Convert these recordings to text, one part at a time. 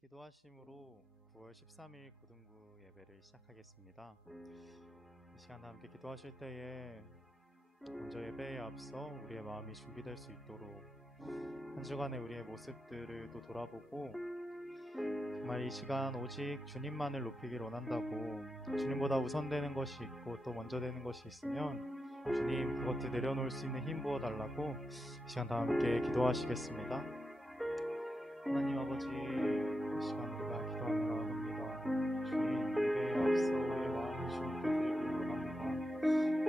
기도하심으로 9월 13일 고등부 예배를 시작하겠습니다. 이 시간 함께 기도하실 때에 먼저 예배에 앞서 우리의 마음이 준비될 수 있도록 한 주간의 우리의 모습들을 또 돌아보고 정말 이 시간 오직 주님만을 높이길 원한다고 주님보다 우선되는 것이 있고 또 먼저 되는 것이 있으면 주님 그것들 내려놓을 수 있는 힘 부어달라고 이 시간 다 함께 기도하시겠습니다. 하나님 아버지, 이 시간 우리가 기도하며 나아갑니다. 주님 예배에 앞서 우리의 마음을 주님께 드리길 원합니다.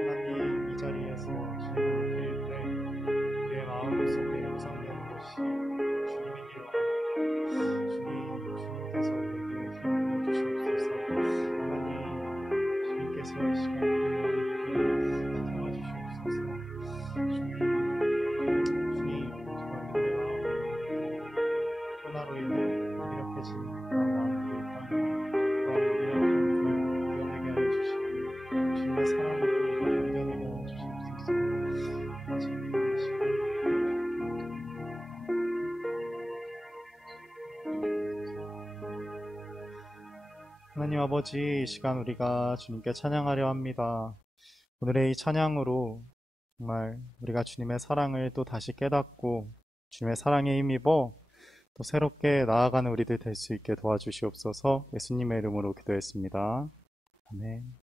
하나님 이 자리에서 주님을 높일 때 우리의 마음 속에 우상되는 것이 주님이기를 원합니다. 주님께서 우리에게 힘을 주시옵소서. 하나님 주님께서 이 시간 우리를 지켜봐 주시옵소서. 주님 정말 우리의 마음을 코로나로 인해 무기력해진 그런 마음들이 있다면 그런 무기력함을 이겨내게 하여 주시고 주님의 사랑으로 이걸 이겨내게 하여 주시옵소서. 하나님 아버지, 이 시간 우리가 주님께 찬양하려 합니다. 오늘의 이 찬양으로 정말 우리가 주님의 사랑을 또 다시 깨닫고 주님의 사랑에 힘입어 또 새롭게 나아가는 우리들 될 수 있게 도와주시옵소서. 예수님의 이름으로 기도했습니다. 아멘.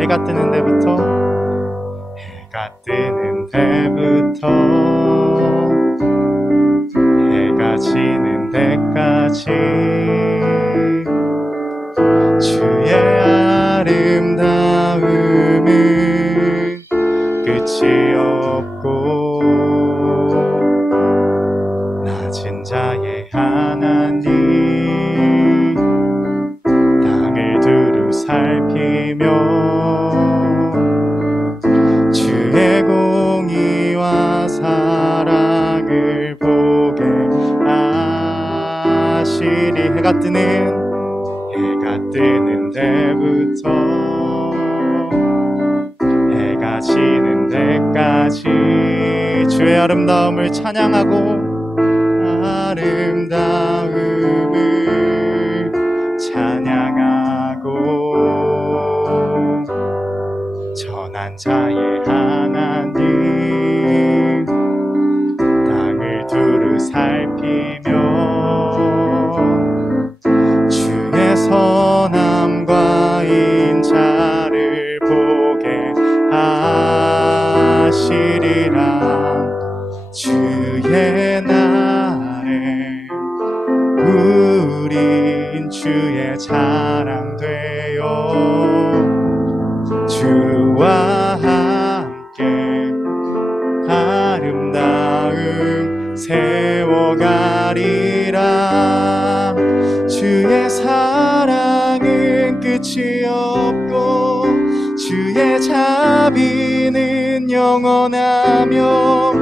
해가 뜨는 데부터 해가 지는 데까지 주의 아름다움은 끝이 없고 낮은 자의 하나님 땅을 두루 살피며 주의 공의와 사랑을 보게 하시리. 해가 뜨는 데부터 해가 지는 데까지 주의 아름다움을 찬양하고 전한 자의 하나님 땅을 두루 살피며 주의 선함과 인자를 보게 하시리라. 주의 날에 우린 주의 자랑 되어 주와 함께 아름다움 세워가리라. 주의 사랑은 끝이 없고 주의 자비는 영원하며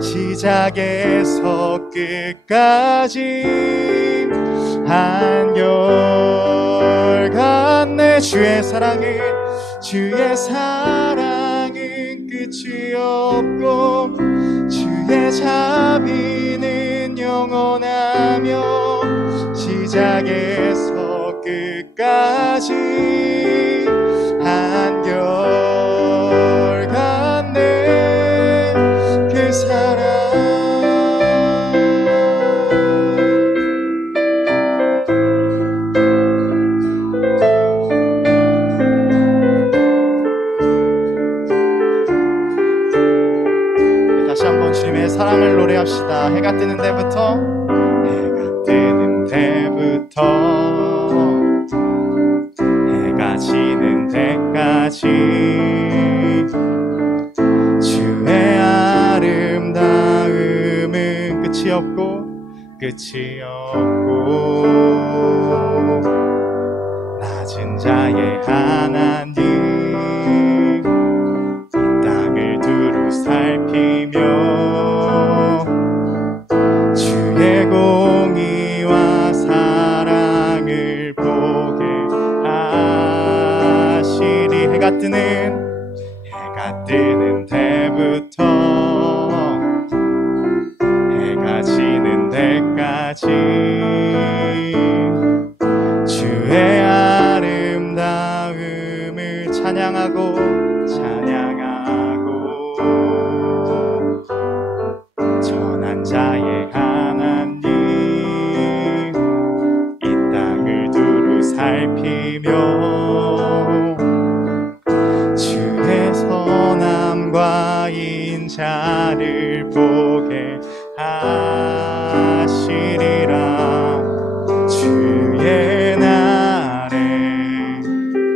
시작에서 끝까지 한결같네. 주의 사랑은 끝이 없고 주의 자비는 영원하며 시작에서 끝까지 한결같네. 그 사랑 사랑을 노래합시다. 해가 뜨는 데부터 해가 지는 데까지 주의 아름다움은 끝이 없고 낮은 자의 하나님 해가 뜨는 때부터 해가 지는 데까지 주의 아름다움을 찬양하고 전한 자의 하나님 이 땅을 두루 살피며 주의 선함과 인자를 보게 하시리라. 주의 날에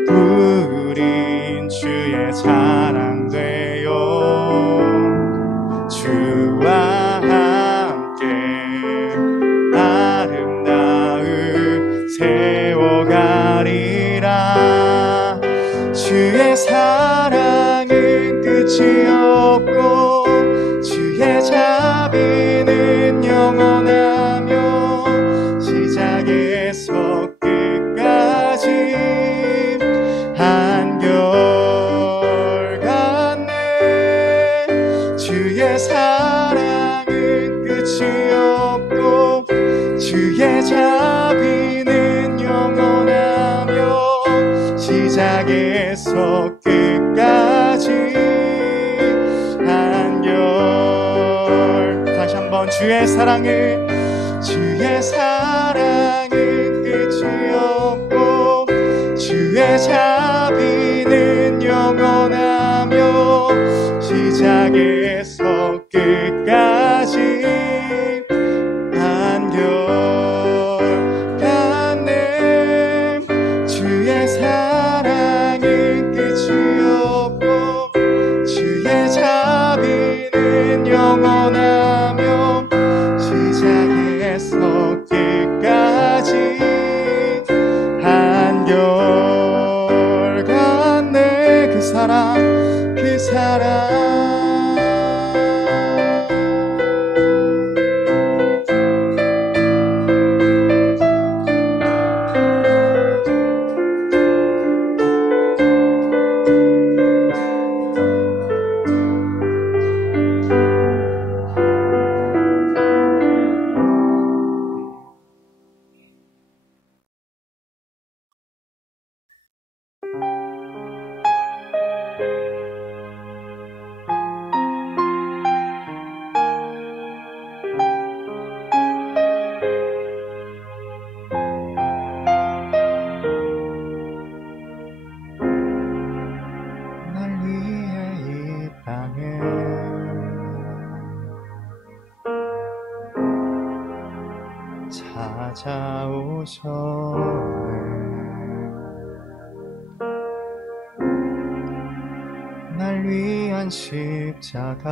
우린 주의 자랑 되어 주와 함께 아름다움 세워가리라. 주의 사랑은 끝이 없고 주의 자비는 영원하며 시작에서 끝까지 한결같네. 주의 사랑은 끝이 없고 주의 자비는 영원하며 시작에서 끝까지 한결. 다시 한번 주의 사랑은 끝이 없고 주의 자비는 영원하며 시작에서 끝까지 한결같네. 주의 사랑은 끝이 없고 주의 자비는 영원하며 시작에서 끝까지 한결같네. 그 사랑 찾아오셨네. 날 위한 십자가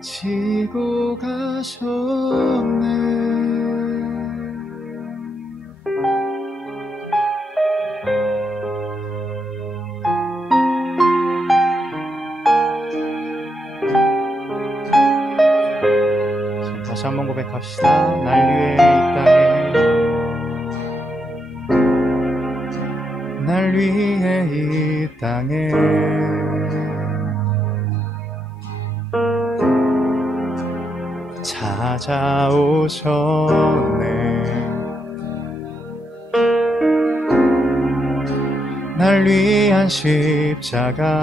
지고 가셨네. 다시 한번 고백합시다. 날 위해 이 땅에, 날 위해 이 땅에 찾아오셨네. 날 위한 십자가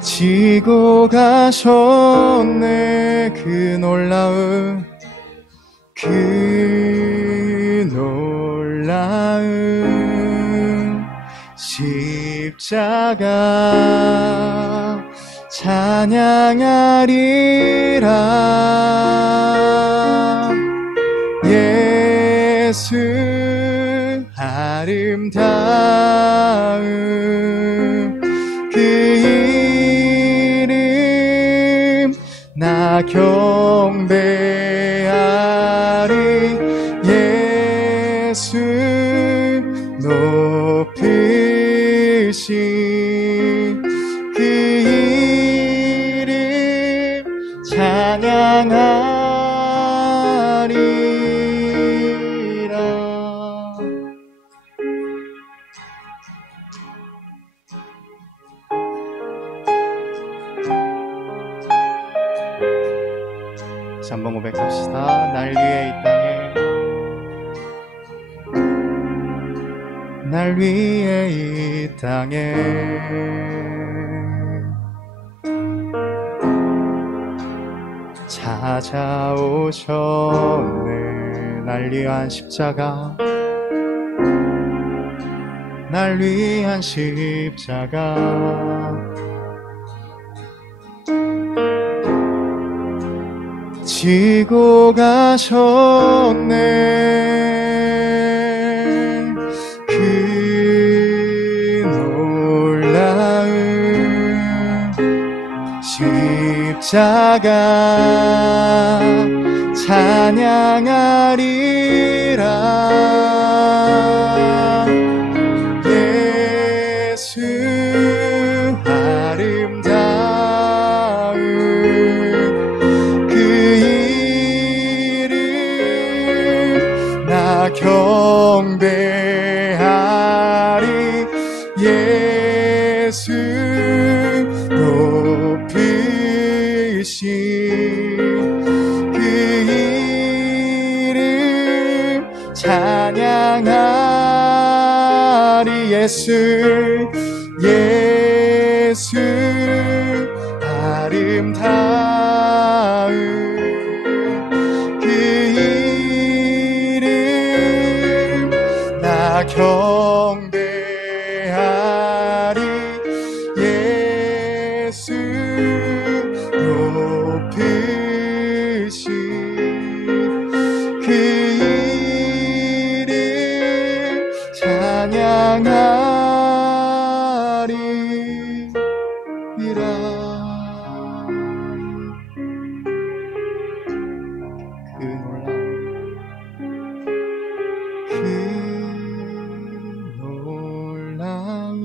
지고 가셨네. 그 놀라운 십자가 찬양하리라. 예수 아름다움 그 이름 나 경배하리. 예수 높으신 그 이름 찬양하리라. 다시 한번 고백합시다. 날 위해 이 땅에, 날 위해 이 땅에 찾아오셨네. 날 위한 십자가, 날 위한 십자가 지고 가셨네. 그 놀라운 십자가 찬양하리라. 예수 아름다운 그 이름 나 경배하리. 예수 높이시 그 이름 찬양하리. 예수 예수 아름다운 그 이름 나 경배하리. 예수 높이시 그 이름 찬양하리라. 그 놀라운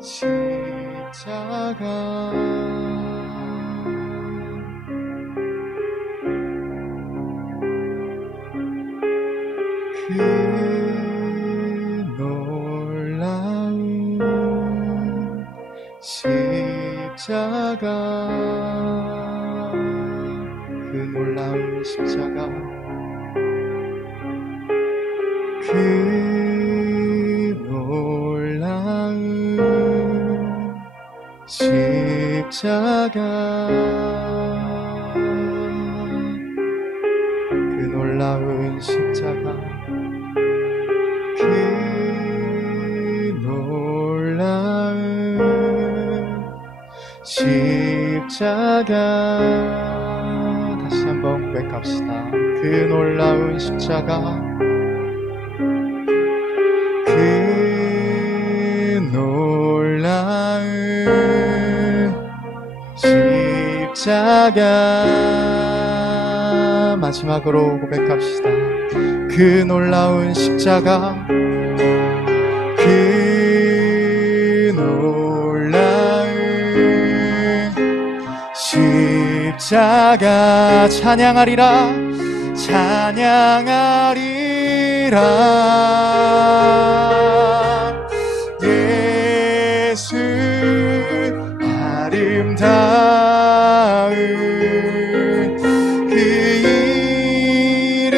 십자가 그 놀라운 십자가 그 놀라운 십자가 그 놀라운 십자가 그 놀라운 십자가 그 놀라운 십자가 다시 한번 고백합시다. 그 놀라운 십자가 그 놀라운 십자가 마지막으로 고백합시다. 그 놀라운 십자가 그 놀라운 십자가 찬양하리라. 찬양하리라. 예수 아름다운 그 이름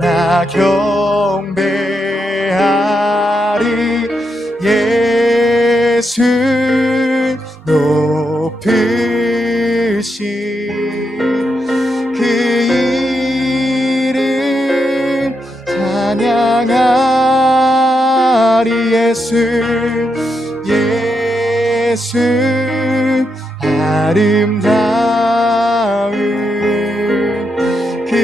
나 경배하리. 예수 높이시 그 이름 찬양하리. 예수 예수 아름다운 그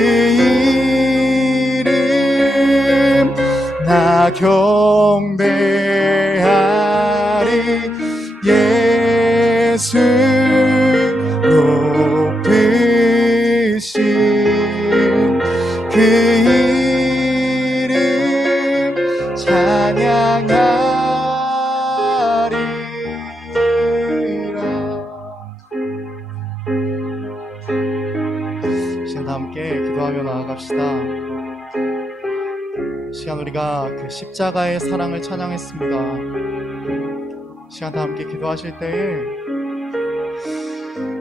이름 나 경배하리. 예수 높이신 그 이름 찬양하리라. 함께 기도하며 나아갑시다. 이 시간 우리가 그 십자가의 사랑을 찬양했습니다. 이 시간 다 함께 기도하실 때에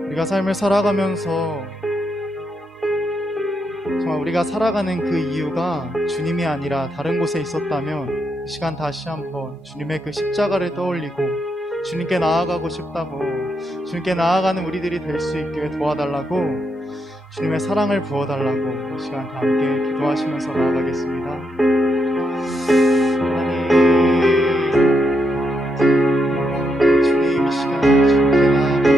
우리가 삶을 살아가면서 정말 우리가 살아가는 그 이유가 주님이 아니라 다른 곳에 있었다면 이 시간 다시 한번 주님의 그 십자가를 떠올리고 주님께 나아가고 싶다고, 주님께 나아가는 우리들이 될 수 있게 도와달라고, 주님의 사랑을 부어달라고 이 시간 다 함께 기도하시면서 나아가겠습니다. 하나님, 주님 이 시간 주님께 나아갑니다.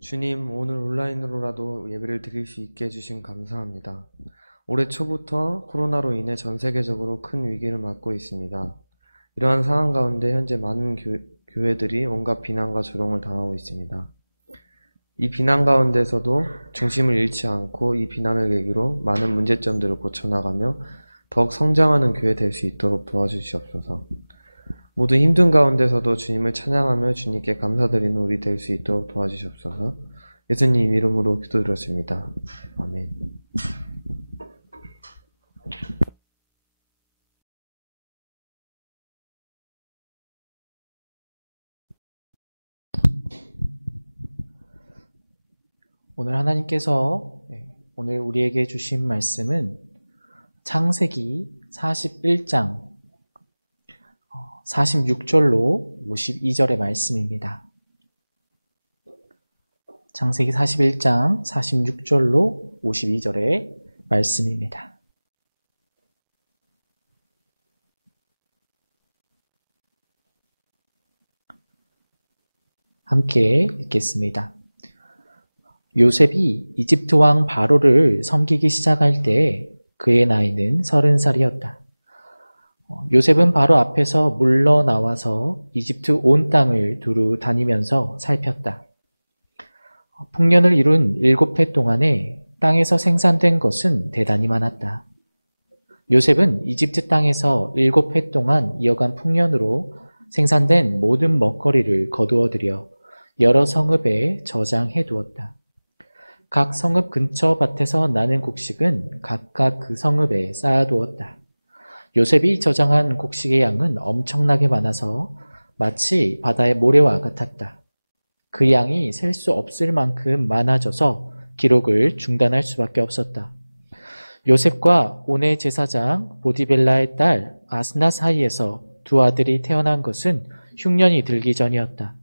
주님, 오늘 온라인으로라도 예배를 드릴 수 있게 해주신 감사합니다. 올해 초부터 코로나로 인해 전 세계적으로 큰 위기를 맞고 있습니다. 이러한 상황 가운데 현재 많은 교회들이 온갖 비난과 조롱을 당하고 있습니다. 이 비난 가운데서도 중심을 잃지 않고 이 비난을 계기로 많은 문제점들을 고쳐나가며 더욱 성장하는 교회 될 수 있도록 도와주시옵소서. 모두 힘든 가운데서도 주님을 찬양하며 주님께 감사드리는 우리 될 수 있도록 도와주시옵소서. 예수님 이름으로 기도드렸습니다. 아멘. 오늘 하나님께서 오늘 우리에게 주신 말씀은 창세기 41장 46절로 52절의 말씀입니다. 창세기 41장 46절로 52절의 말씀입니다. 함께 읽겠습니다. 요셉이 이집트 왕 바로를 섬기기 시작할 때 그의 나이는 30살이었다. 요셉은 바로 앞에서 물러나와서 이집트 온 땅을 두루 다니면서 살폈다. 풍년을 이룬 7해 동안에 땅에서 생산된 것은 대단히 많았다. 요셉은 이집트 땅에서 7해 동안 이어간 풍년으로 생산된 모든 먹거리를 거두어들여 여러 성읍에 저장해 두었다. 각 성읍 근처 밭에서 나는 곡식은 각각 그 성읍에 쌓아두었다. 요셉이 저장한 곡식의 양은 엄청나게 많아서 마치 바다의 모래와 같았다. 그 양이 셀 수 없을 만큼 많아져서 기록을 중단할 수밖에 없었다. 요셉과 온의 제사장 보디벨라의 딸 아스나 사이에서 두 아들이 태어난 것은 흉년이 들기 전이었다.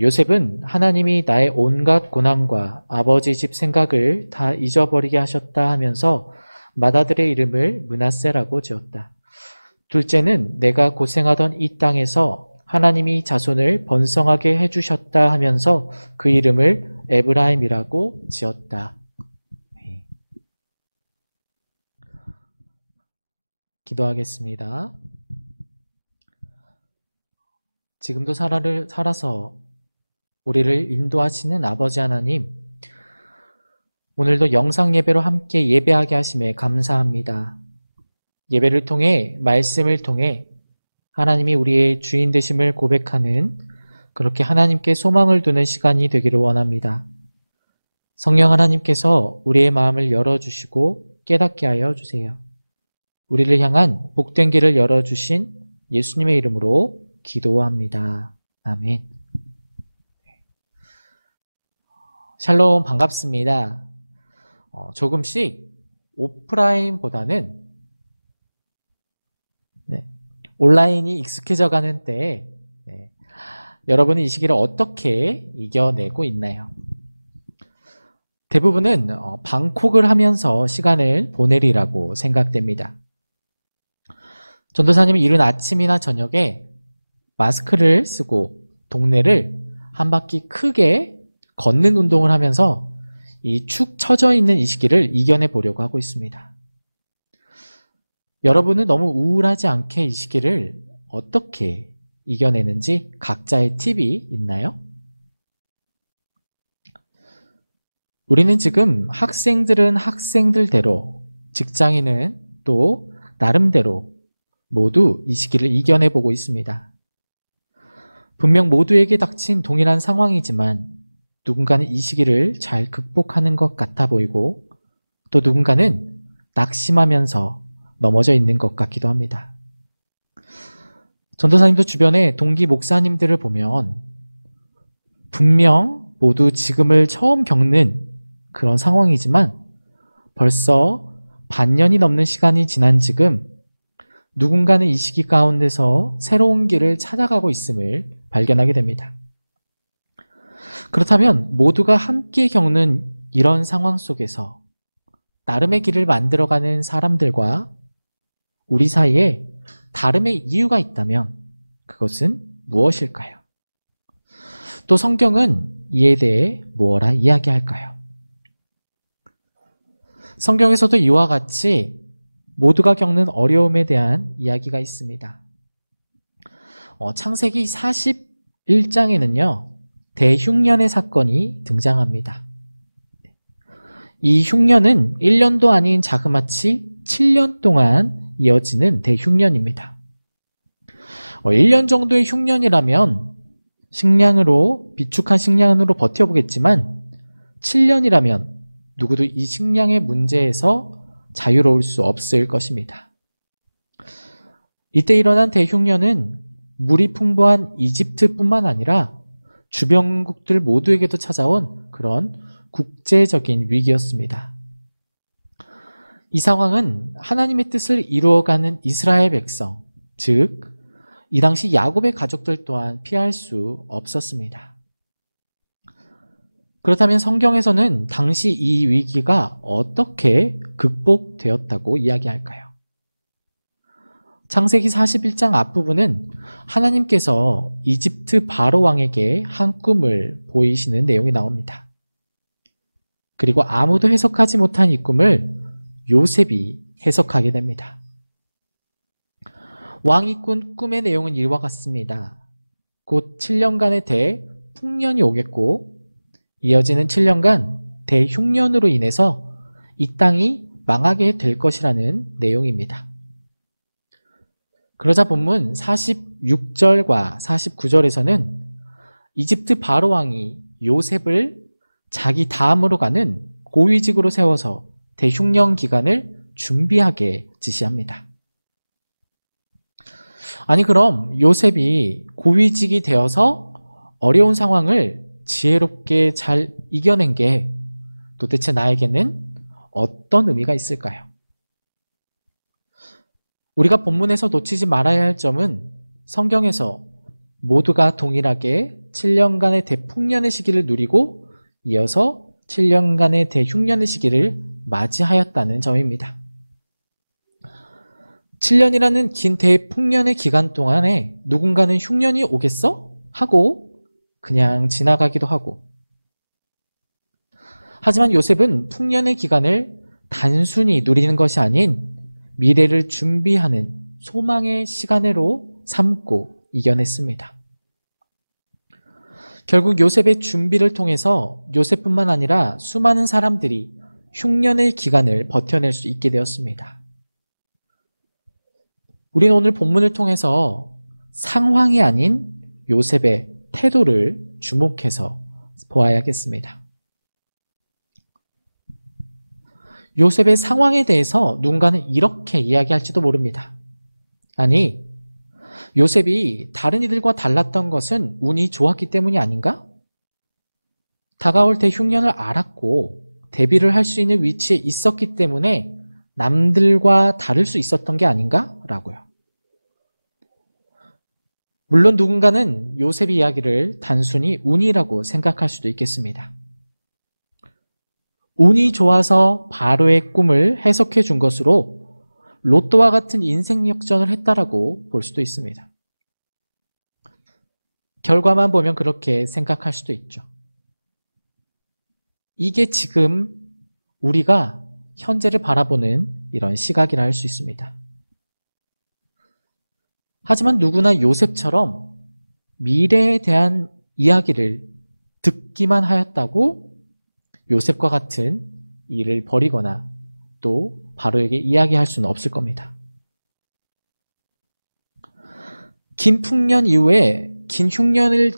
요셉은 하나님이 나의 온갖 고난과 아버지 집 생각을 다 잊어버리게 하셨다 하면서 맏아들의 이름을 므낫세라고 지었다. 둘째는 내가 고생하던 이 땅에서 하나님이 자손을 번성하게 해주셨다 하면서 그 이름을 에브라임이라고 지었다. 기도하겠습니다. 지금도 살아서 우리를 인도하시는 아버지 하나님, 오늘도 영상 예배로 함께 예배하게 하심에 감사합니다. 예배를 통해, 말씀을 통해 하나님이 우리의 주인 되심을 고백하는, 그렇게 하나님께 소망을 두는 시간이 되기를 원합니다. 성령 하나님께서 우리의 마음을 열어주시고 깨닫게 하여 주세요. 우리를 향한 복된 길을 열어주신 예수님의 이름으로 기도합니다. 아멘. 샬롬, 반갑습니다. 조금씩 오프라인보다는 온라인이 익숙해져 가는 때에 여러분은 이 시기를 어떻게 이겨내고 있나요? 대부분은 방콕을 하면서 시간을 보내리라고 생각됩니다. 전도사님은 이른 아침이나 저녁에 마스크를 쓰고 동네를 한 바퀴 크게 걷는 운동을 하면서 이 축 처져 있는 이 시기를 이겨내 보려고 하고 있습니다. 여러분은 너무 우울하지 않게 이 시기를 어떻게 이겨내는지 각자의 팁이 있나요? 우리는 지금 학생들은 학생들대로, 직장인은 또 나름대로 모두 이 시기를 이겨내 보고 있습니다. 분명 모두에게 닥친 동일한 상황이지만 누군가는 이 시기를 잘 극복하는 것 같아 보이고 또 누군가는 낙심하면서 넘어져 있는 것 같기도 합니다. 전도사님도 주변에 동기 목사님들을 보면 분명 모두 지금을 처음 겪는 그런 상황이지만 벌써 반년이 넘는 시간이 지난 지금 누군가는 이 시기 가운데서 새로운 길을 찾아가고 있음을 발견하게 됩니다. 그렇다면 모두가 함께 겪는 이런 상황 속에서 나름의 길을 만들어가는 사람들과 우리 사이에 다름의 이유가 있다면 그것은 무엇일까요? 또 성경은 이에 대해 무엇라 이야기할까요? 성경에서도 이와 같이 모두가 겪는 어려움에 대한 이야기가 있습니다. 창세기 41장에는요, 대흉년의 사건이 등장합니다. 이 흉년은 1년도 아닌 자그마치 7년 동안 이어지는 대흉년입니다. 1년 정도의 흉년이라면 비축한 식량으로 버텨보겠지만 7년이라면 누구도 이 식량의 문제에서 자유로울 수 없을 것입니다. 이때 일어난 대흉년은 물이 풍부한 이집트뿐만 아니라 주변국들 모두에게도 찾아온 그런 국제적인 위기였습니다. 이 상황은 하나님의 뜻을 이루어가는 이스라엘 백성, 즉 이 당시 야곱의 가족들 또한 피할 수 없었습니다. 그렇다면 성경에서는 당시 이 위기가 어떻게 극복되었다고 이야기할까요? 창세기 41장 앞부분은 하나님께서 이집트 바로 왕에게 한 꿈을 보이시는 내용이 나옵니다. 그리고 아무도 해석하지 못한 이 꿈을 요셉이 해석하게 됩니다. 왕이 꾼 꿈의 내용은 이와 같습니다. 곧 7년간의 대풍년이 오겠고 이어지는 7년간 대흉년으로 인해서 이 땅이 망하게 될 것이라는 내용입니다. 그러자 본문 46절과 49절에서는 이집트 바로 왕이 요셉을 자기 다음으로 가는 고위직으로 세워서 대흉년 기간을 준비하게 지시합니다. 아니 그럼 요셉이 고위직이 되어서 어려운 상황을 지혜롭게 잘 이겨낸 게 도대체 나에게는 어떤 의미가 있을까요? 우리가 본문에서 놓치지 말아야 할 점은 성경에서 모두가 동일하게 7년간의 대풍년의 시기를 누리고 이어서 7년간의 대흉년의 시기를 맞이하였다는 점입니다. 7년이라는 긴 대풍년의 기간 동안에 누군가는 흉년이 오겠어? 하고 그냥 지나가기도 하고, 하지만 요셉은 풍년의 기간을 단순히 누리는 것이 아닌 미래를 준비하는 소망의 시간으로 삼고 이겨냈습니다. 결국 요셉의 준비를 통해서 요셉뿐만 아니라 수많은 사람들이 흉년의 기간을 버텨낼 수 있게 되었습니다. 우리는 오늘 본문을 통해서 상황이 아닌 요셉의 태도를 주목해서 보아야겠습니다. 요셉의 상황에 대해서 누군가는 이렇게 이야기할지도 모릅니다. 아니, 요셉이 다른 이들과 달랐던 것은 운이 좋았기 때문이 아닌가? 다가올 대흉년을 알았고 대비를 할 수 있는 위치에 있었기 때문에 남들과 다를 수 있었던 게 아닌가? 라고요. 물론 누군가는 요셉의 이야기를 단순히 운이라고 생각할 수도 있겠습니다. 운이 좋아서 바로의 꿈을 해석해 준 것으로 로또와 같은 인생 역전을 했다라고 볼 수도 있습니다. 결과만 보면 그렇게 생각할 수도 있죠. 이게 지금 우리가 현재를 바라보는 이런 시각이라 할 수 있습니다. 하지만 누구나 요셉처럼 미래에 대한 이야기를 듣기만 하였다고 요셉과 같은 일을 벌이거나 또 바로에게 이야기할 수는 없을 겁니다. 긴 풍년 이후에 긴 흉년을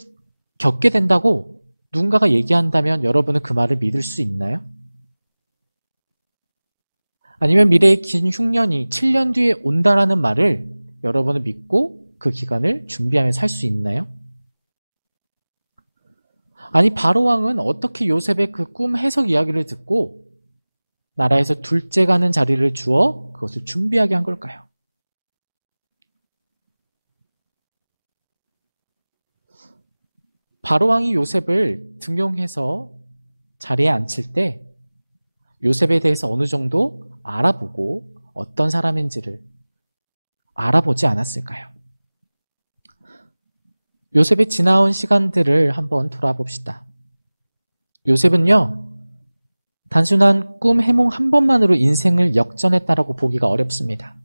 겪게 된다고 누군가가 얘기한다면 여러분은 그 말을 믿을 수 있나요? 아니면 미래의 긴 흉년이 7년 뒤에 온다라는 말을 여러분은 믿고 그 기간을 준비하며 살 수 있나요? 아니, 바로 왕은 어떻게 요셉의 그 꿈 해석 이야기를 듣고 나라에서 둘째 가는 자리를 주어 그것을 준비하게 한 걸까요? 바로 왕이 요셉을 등용해서 자리에 앉힐 때 요셉에 대해서 어느 정도 알아보고 어떤 사람인지를 알아보지 않았을까요? 요셉의 지나온 시간들을 한번 돌아봅시다. 요셉은요, 단순한 꿈 해몽 한 번만으로 인생을 역전했다라고 보기가 어렵습니다.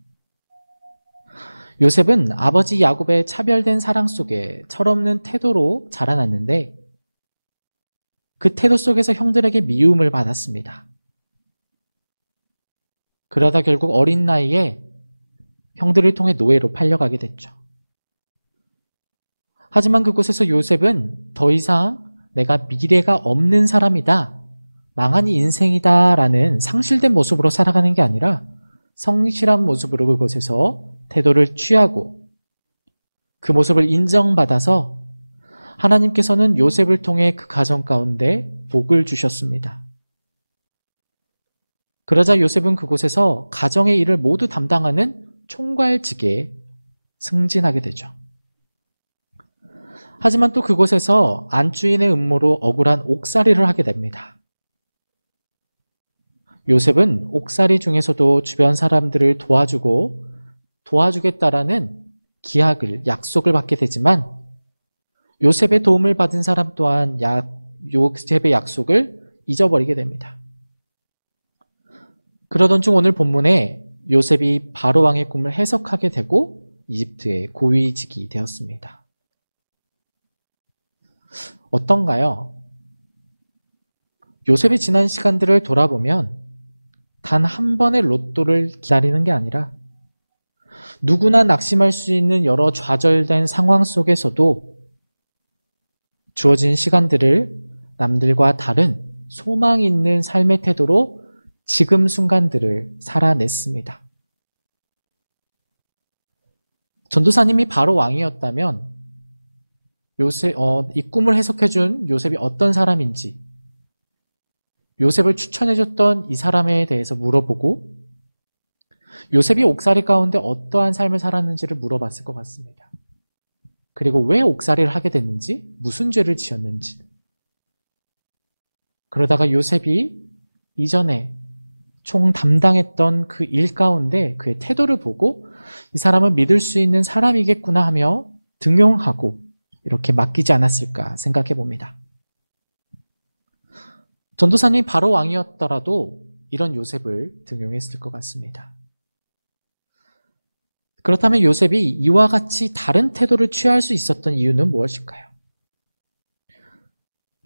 요셉은 아버지 야곱의 차별된 사랑 속에 철없는 태도로 자라났는데 그 태도 속에서 형들에게 미움을 받았습니다. 그러다 결국 어린 나이에 형들을 통해 노예로 팔려가게 됐죠. 하지만 그곳에서 요셉은 더 이상 내가 미래가 없는 사람이다, 망한 인생이다 라는 상실된 모습으로 살아가는 게 아니라 성실한 모습으로 그곳에서 태도를 취하고 그 모습을 인정받아서 하나님께서는 요셉을 통해 그 가정 가운데 복을 주셨습니다. 그러자 요셉은 그곳에서 가정의 일을 모두 담당하는 총괄직에 승진하게 되죠. 하지만 또 그곳에서 안주인의 음모로 억울한 옥살이를 하게 됩니다. 요셉은 옥살이 중에서도 주변 사람들을 도와주겠다라는 기약을, 약속을 받게 되지만 요셉의 도움을 받은 사람 또한 요셉의 약속을 잊어버리게 됩니다. 그러던 중 오늘 본문에 요셉이 바로 왕의 꿈을 해석하게 되고 이집트의 고위직이 되었습니다. 어떤가요? 요셉의 지난 시간들을 돌아보면 단 한 번의 로또를 기다리는 게 아니라 누구나 낙심할 수 있는 여러 좌절된 상황 속에서도 주어진 시간들을 남들과 다른 소망 있는 삶의 태도로 지금 순간들을 살아냈습니다. 전도사님이 바로 왕이었다면 이 꿈을 해석해준 요셉이 어떤 사람인지, 요셉을 추천해줬던 이 사람에 대해서 물어보고 요셉이 옥살이 가운데 어떠한 삶을 살았는지를 물어봤을 것 같습니다. 그리고 왜 옥살이를 하게 됐는지, 무슨 죄를 지었는지. 그러다가 요셉이 이전에 총 담당했던 그 일 가운데 그의 태도를 보고 이 사람은 믿을 수 있는 사람이겠구나 하며 등용하고 이렇게 맡기지 않았을까 생각해 봅니다. 전도사님이 바로 왕이었더라도 이런 요셉을 등용했을 것 같습니다. 그렇다면 요셉이 이와 같이 다른 태도를 취할 수 있었던 이유는 무엇일까요?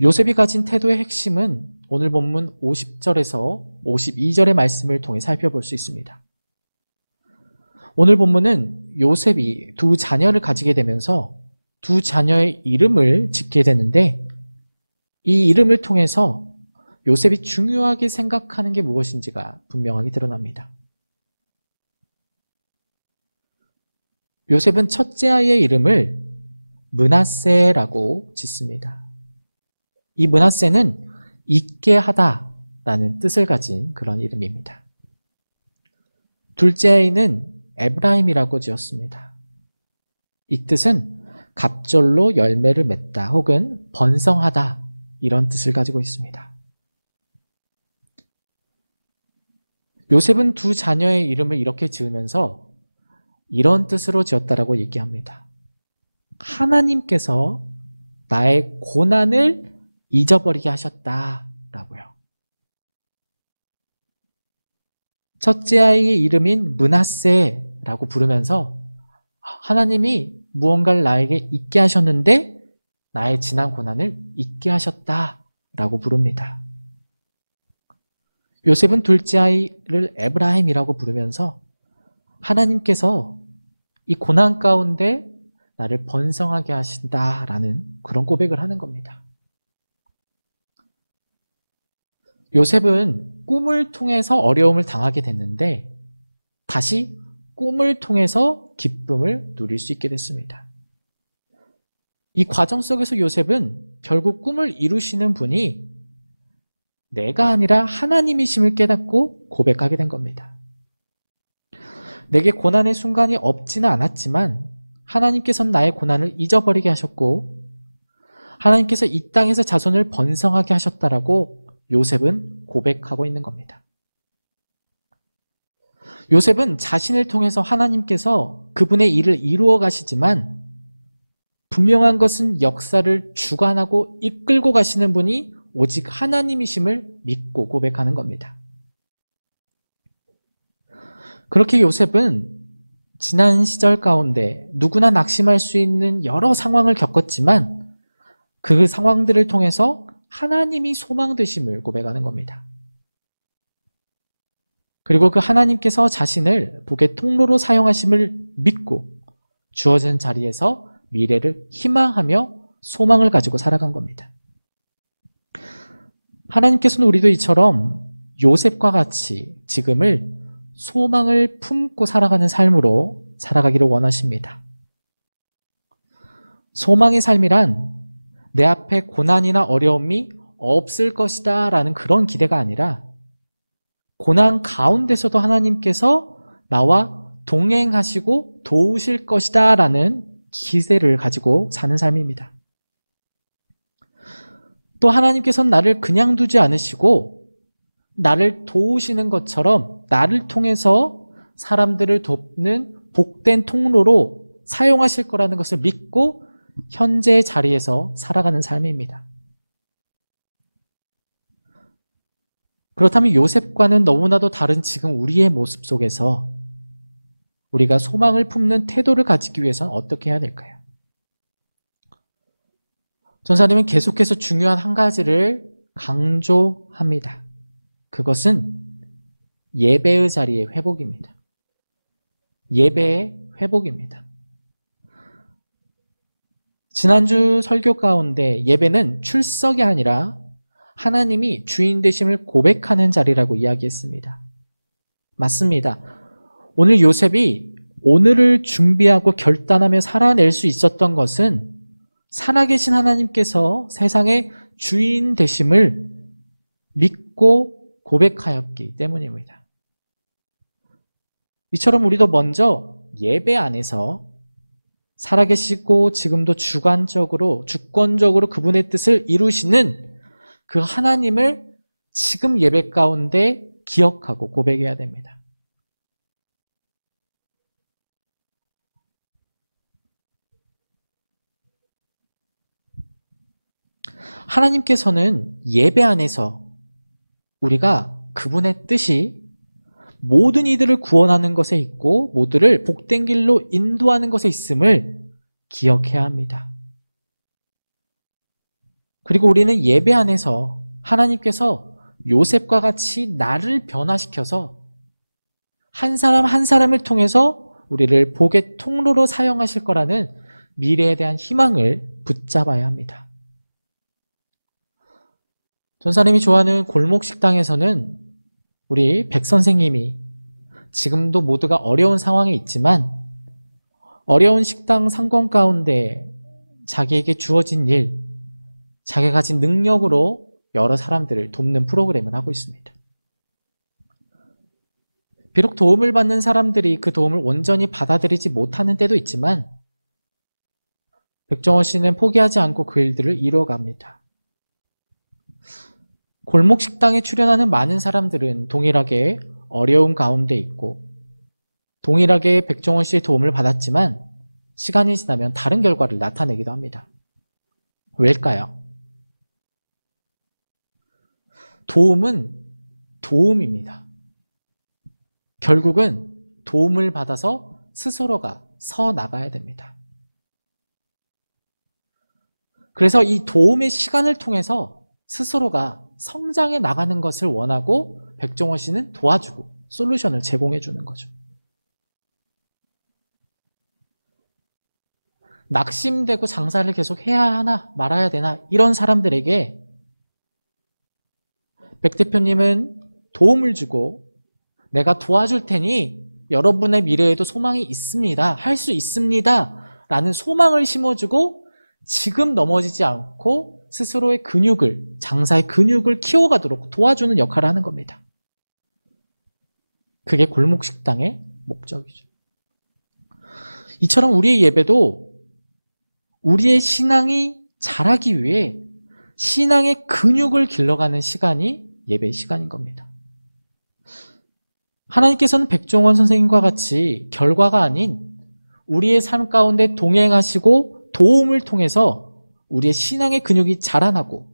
요셉이 가진 태도의 핵심은 오늘 본문 50절에서 52절의 말씀을 통해 살펴볼 수 있습니다. 오늘 본문은 요셉이 두 자녀를 가지게 되면서 두 자녀의 이름을 짓게 되는데 이 이름을 통해서 요셉이 중요하게 생각하는 게 무엇인지가 분명하게 드러납니다. 요셉은 첫째 아이의 이름을 므낫세라고 짓습니다. 이 므낫세는 잊게 하다라는 뜻을 가진 그런 이름입니다. 둘째 아이는 에브라임이라고 지었습니다. 이 뜻은 갑절로 열매를 맺다 혹은 번성하다 이런 뜻을 가지고 있습니다. 요셉은 두 자녀의 이름을 이렇게 지으면서 이런 뜻으로 지었다라고 얘기합니다. 하나님께서 나의 고난을 잊어버리게 하셨다라고요. 첫째 아이의 이름인 므낫세라고 부르면서 하나님이 무언가를 나에게 잊게 하셨는데 나의 지난 고난을 잊게 하셨다라고 부릅니다. 요셉은 둘째 아이를 에브라임이라고 부르면서 하나님께서 이 고난 가운데 나를 번성하게 하신다라는 그런 고백을 하는 겁니다. 요셉은 꿈을 통해서 어려움을 당하게 됐는데 다시 꿈을 통해서 기쁨을 누릴 수 있게 됐습니다. 이 과정 속에서 요셉은 결국 꿈을 이루시는 분이 내가 아니라 하나님이심을 깨닫고 고백하게 된 겁니다. 내게 고난의 순간이 없지는 않았지만 하나님께서는 나의 고난을 잊어버리게 하셨고 하나님께서 이 땅에서 자손을 번성하게 하셨다라고 요셉은 고백하고 있는 겁니다. 요셉은 자신을 통해서 하나님께서 그분의 일을 이루어 가시지만 분명한 것은 역사를 주관하고 이끌고 가시는 분이 오직 하나님이심을 믿고 고백하는 겁니다. 그렇게 요셉은 지난 시절 가운데 누구나 낙심할 수 있는 여러 상황을 겪었지만 그 상황들을 통해서 하나님이 소망되심을 고백하는 겁니다. 그리고 그 하나님께서 자신을 복의 통로로 사용하심을 믿고 주어진 자리에서 미래를 희망하며 소망을 가지고 살아간 겁니다. 하나님께서는 우리도 이처럼 요셉과 같이 지금을 소망을 품고 살아가는 삶으로 살아가기를 원하십니다. 소망의 삶이란 내 앞에 고난이나 어려움이 없을 것이다 라는 그런 기대가 아니라 고난 가운데서도 하나님께서 나와 동행하시고 도우실 것이다 라는 기대를 가지고 사는 삶입니다. 또 하나님께서는 나를 그냥 두지 않으시고 나를 도우시는 것처럼 나를 통해서 사람들을 돕는 복된 통로로 사용하실 거라는 것을 믿고 현재의 자리에서 살아가는 삶입니다. 그렇다면 요셉과는 너무나도 다른 지금 우리의 모습 속에서 우리가 소망을 품는 태도를 가지기 위해서는 어떻게 해야 될까요? 전사님은 계속해서 중요한 한 가지를 강조합니다. 그것은 예배의 자리의 회복입니다. 예배의 회복입니다. 지난주 설교 가운데 예배는 출석이 아니라 하나님이 주인 되심을 고백하는 자리라고 이야기했습니다. 맞습니다. 오늘 요셉이 오늘을 준비하고 결단하며 살아낼 수 있었던 것은 살아계신 하나님께서 세상의 주인 되심을 믿고 고백하였기 때문입니다. 이처럼 우리도 먼저 예배 안에서 살아계시고 지금도 주관적으로 주권적으로 그분의 뜻을 이루시는 그 하나님을 지금 예배 가운데 기억하고 고백해야 됩니다. 하나님께서는 예배 안에서 우리가 그분의 뜻이 모든 이들을 구원하는 것에 있고 모두를 복된 길로 인도하는 것에 있음을 기억해야 합니다. 그리고 우리는 예배 안에서 하나님께서 요셉과 같이 나를 변화시켜서 한 사람 한 사람을 통해서 우리를 복의 통로로 사용하실 거라는 미래에 대한 희망을 붙잡아야 합니다. 전사님이 좋아하는 골목 식당에서는 우리 백 선생님이 지금도 모두가 어려운 상황에 있지만 어려운 식당 상권 가운데 자기에게 주어진 일, 자기가 가진 능력으로 여러 사람들을 돕는 프로그램을 하고 있습니다. 비록 도움을 받는 사람들이 그 도움을 온전히 받아들이지 못하는 때도 있지만 백종원 씨는 포기하지 않고 그 일들을 이뤄갑니다. 골목 식당에 출연하는 많은 사람들은 동일하게 어려움 가운데 있고 동일하게 백종원 씨의 도움을 받았지만 시간이 지나면 다른 결과를 나타내기도 합니다. 왜일까요? 도움은 도움입니다. 결국은 도움을 받아서 스스로가 서 나가야 됩니다. 그래서 이 도움의 시간을 통해서 스스로가 성장해 나가는 것을 원하고 백종원 씨는 도와주고 솔루션을 제공해 주는 거죠. 낙심되고 장사를 계속 해야 하나 말아야 되나 이런 사람들에게 백 대표님은 도움을 주고 내가 도와줄 테니 여러분의 미래에도 소망이 있습니다. 할 수 있습니다. 라는 소망을 심어주고 지금 넘어지지 않고 스스로의 근육을, 장사의 근육을 키워가도록 도와주는 역할을 하는 겁니다. 그게 골목식당의 목적이죠. 이처럼 우리의 예배도 우리의 신앙이 자라기 위해 신앙의 근육을 길러가는 시간이 예배의 시간인 겁니다. 하나님께서는 백종원 선생님과 같이 결과가 아닌 우리의 삶 가운데 동행하시고 도움을 통해서 우리의 신앙의 근육이 자라나고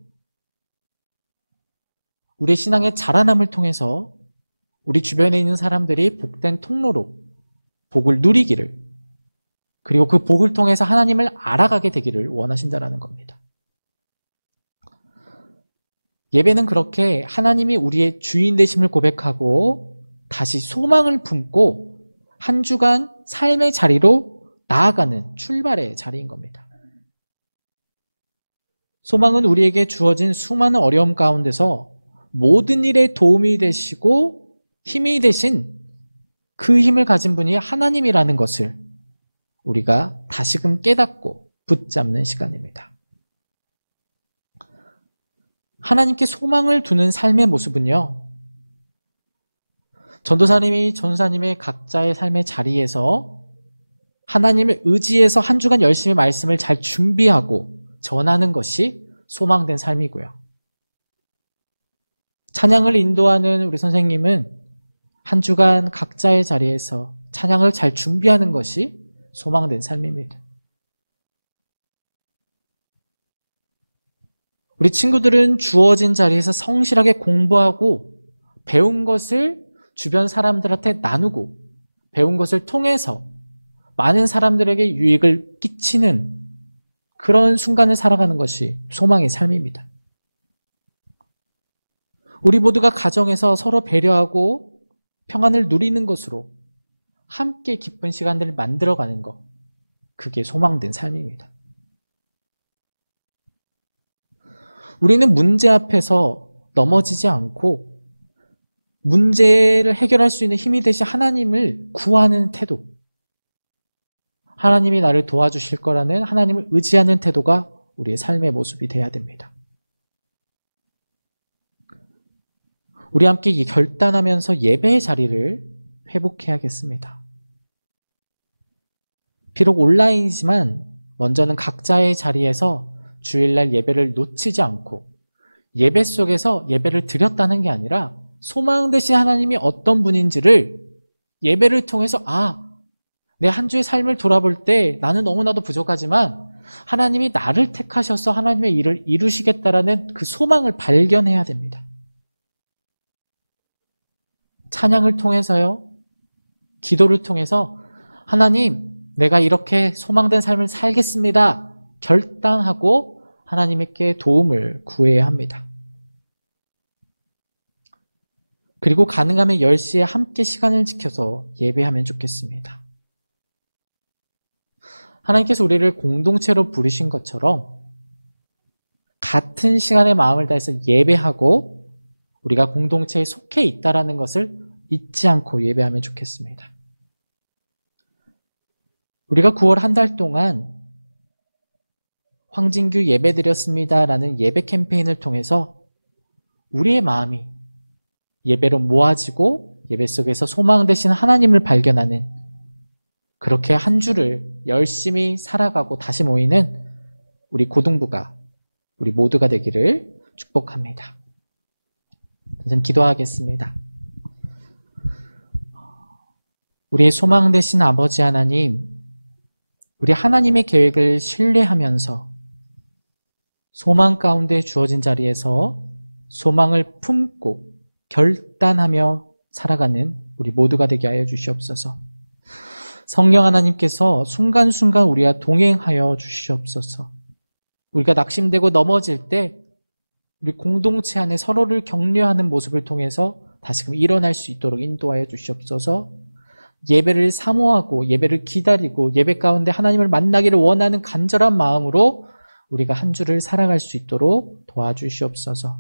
우리의 신앙의 자라남을 통해서 우리 주변에 있는 사람들이 복된 통로로 복을 누리기를 그리고 그 복을 통해서 하나님을 알아가게 되기를 원하신다라는 겁니다. 예배는 그렇게 하나님이 우리의 주인 되심을 고백하고 다시 소망을 품고 한 주간 삶의 자리로 나아가는 출발의 자리인 겁니다. 소망은 우리에게 주어진 수많은 어려움 가운데서 모든 일에 도움이 되시고 힘이 되신 그 힘을 가진 분이 하나님이라는 것을 우리가 다시금 깨닫고 붙잡는 시간입니다. 하나님께 소망을 두는 삶의 모습은요, 전도사님이 전사님의 각자의 삶의 자리에서 하나님을 의지해서 한 주간 열심히 말씀을 잘 준비하고 전하는 것이 소망된 삶이고요. 찬양을 인도하는 우리 선생님은 한 주간 각자의 자리에서 찬양을 잘 준비하는 것이 소망된 삶입니다. 우리 친구들은 주어진 자리에서 성실하게 공부하고 배운 것을 주변 사람들한테 나누고 배운 것을 통해서 많은 사람들에게 유익을 끼치는 그런 순간을 살아가는 것이 소망의 삶입니다. 우리 모두가 가정에서 서로 배려하고 평안을 누리는 것으로 함께 기쁜 시간들을 만들어가는 것, 그게 소망된 삶입니다. 우리는 문제 앞에서 넘어지지 않고 문제를 해결할 수 있는 힘이 되신 하나님을 구하는 태도, 하나님이 나를 도와주실 거라는 하나님을 의지하는 태도가 우리의 삶의 모습이 되어야 됩니다. 우리 함께 결단하면서 예배의 자리를 회복해야겠습니다. 비록 온라인이지만 먼저는 각자의 자리에서 주일날 예배를 놓치지 않고 예배 속에서 예배를 드렸다는 게 아니라 소망 되신 하나님이 어떤 분인지를 예배를 통해서 내 한 주의 삶을 돌아볼 때 나는 너무나도 부족하지만 하나님이 나를 택하셔서 하나님의 일을 이루시겠다라는 그 소망을 발견해야 됩니다. 찬양을 통해서요, 기도를 통해서 하나님, 내가 이렇게 소망된 삶을 살겠습니다. 결단하고 하나님께 도움을 구해야 합니다. 그리고 가능하면 10시에 함께 시간을 지켜서 예배하면 좋겠습니다. 하나님께서 우리를 공동체로 부르신 것처럼 같은 시간에 마음을 다해서 예배하고 우리가 공동체에 속해 있다는 것을 잊지 않고 예배하면 좋겠습니다. 우리가 9월 한 달 동안 황진규 예배 드렸습니다라는 예배 캠페인을 통해서 우리의 마음이 예배로 모아지고 예배 속에서 소망 되신 하나님을 발견하는 그렇게 한 주를 열심히 살아가고 다시 모이는 우리 고등부가 우리 모두가 되기를 축복합니다. 저는 기도하겠습니다. 우리의 소망 되신 아버지 하나님, 우리 하나님의 계획을 신뢰하면서 소망 가운데 주어진 자리에서 소망을 품고 결단하며 살아가는 우리 모두가 되게 하여 주시옵소서. 성령 하나님께서 순간순간 우리와 동행하여 주시옵소서. 우리가 낙심되고 넘어질 때 우리 공동체 안에 서로를 격려하는 모습을 통해서 다시금 일어날 수 있도록 인도하여 주시옵소서. 예배를 사모하고 예배를 기다리고 예배 가운데 하나님을 만나기를 원하는 간절한 마음으로 우리가 한 주를 살아갈 수 있도록 도와주시옵소서.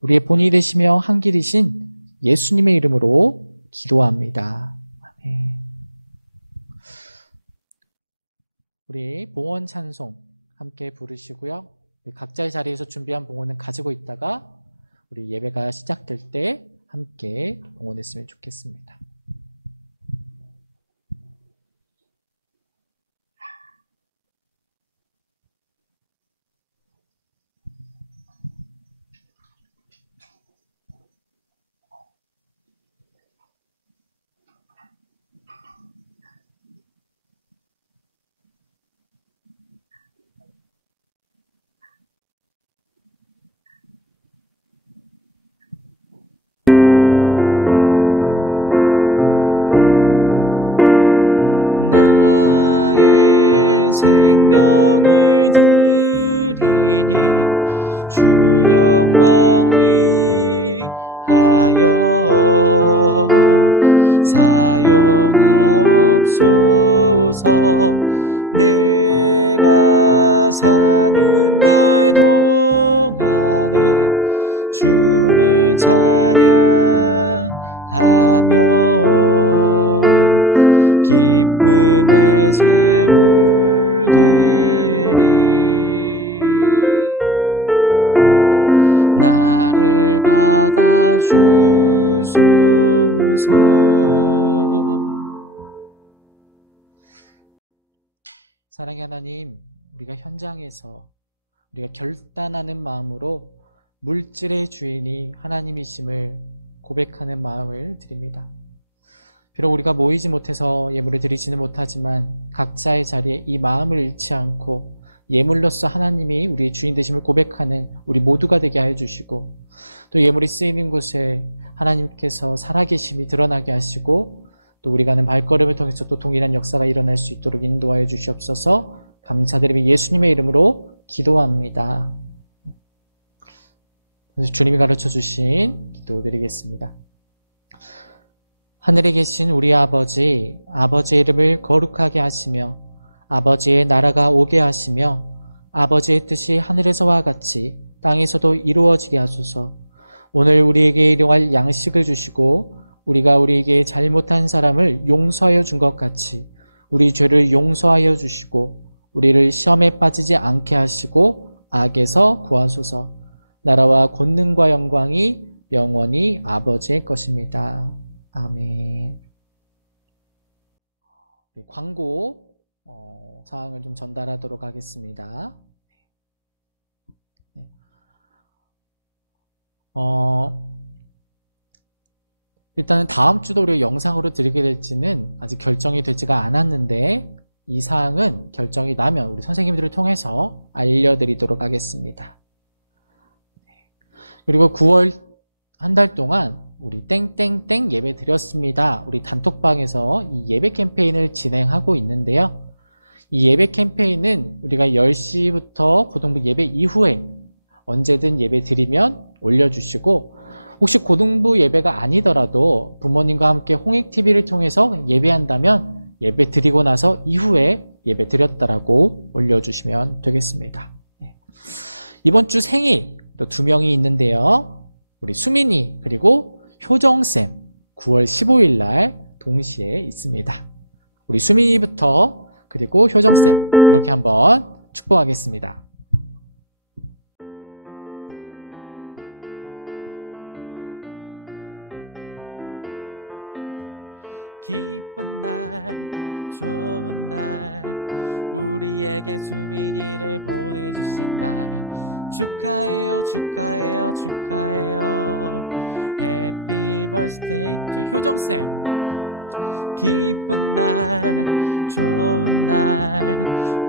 우리의 본이 되시며 한 길이신 예수님의 이름으로 기도합니다. 아멘. 우리 봉헌 찬송 함께 부르시고요. 각자의 자리에서 준비한 봉헌은 가지고 있다가 우리 예배가 시작될 때 함께 봉헌했으면 좋겠습니다. 생명을 드리니 주 영광 위하여 사용하옵소서. 내가 사는 날 동안에 주를 찬양하며 기쁨의 제물 나를 받아주소서. 사랑의 하나님, 우리가 현장에서 우리가 결단하는 마음으로 물질의 주인이 하나님이심을 고백하는 마음을 드립니다. 비록 우리가 모이지 못해서 예물을 드리지는 못하지만 각자의 자리에 이 마음을 잃지 않고 예물로서 하나님이 우리의 주인 되심을 고백하는 우리 모두가 되게 하여 주시고, 또 예물이 쓰이는 곳에 하나님께서 살아계심이 드러나게 하시고, 또 우리가 하는 발걸음을 통해서 또 동일한 역사가 일어날 수 있도록 인도하여 주시옵소서. 감사드리며 예수님의 이름으로 기도합니다. 주님이 가르쳐 주신 기도드리겠습니다. 하늘에 계신 우리 아버지, 아버지의 이름을 거룩하게 하시며 아버지의 나라가 오게 하시며 아버지의 뜻이 하늘에서와 같이 땅에서도 이루어지게 하소서. 오늘 우리에게 일용할 양식을 주시고 우리가 우리에게 잘못한 사람을 용서하여 준 것 같이 우리 죄를 용서하여 주시고 우리를 시험에 빠지지 않게 하시고 악에서 구하소서. 나라와 권능과 영광이 영원히 아버지의 것입니다. 아멘. 광고 사항을 좀 전달하도록 하겠습니다. 일단은 다음 주도 우리가 영상으로 드리게 될지는 아직 결정이 되지가 않았는데 이 사항은 결정이 나면 우리 선생님들을 통해서 알려드리도록 하겠습니다. 그리고 9월 한 달 동안 우리 땡땡땡 예배 드렸습니다. 우리 단톡방에서 이 예배 캠페인을 진행하고 있는데요. 이 예배 캠페인은 우리가 10시부터 고등부 예배 이후에 언제든 예배 드리면 올려주시고, 혹시 고등부 예배가 아니더라도 부모님과 함께 홍익TV를 통해서 예배한다면 예배 드리고 나서 이후에 예배 드렸다라고 올려주시면 되겠습니다. 이번 주 생일 또 2명이 있는데요. 우리 수민이 그리고 효정쌤 9월 15일 날 동시에 있습니다. 우리 수민이부터 그리고 효정쌤 이렇게 한번 축복하겠습니다. 기쁜 날, 좋은 날, 우리에게 수민이를 보내주신 날, 축하해요, 축하해요, 축하해요. Happy birthday to 효정쌤. 기쁜 날, 좋은 날,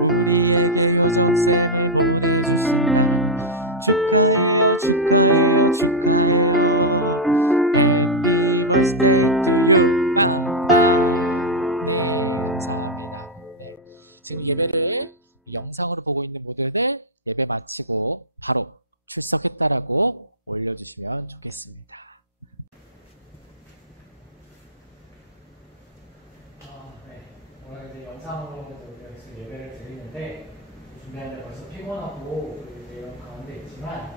우리에게 효정쌤을 보내주신 날, 축하해요, 축하해요, 축하해요. Happy birthday to you. 빵빵. 네, 감사합니다. 네, 지금 예배를 영상으로 보고 있는 모두들 예배 마치고 바로 출석했다라고 올려주시면 좋겠습니다. 네, 오늘 이제 영상으로 예배를 드리는데 준비하느라 벌써 피곤하고 이런 가운데 있지만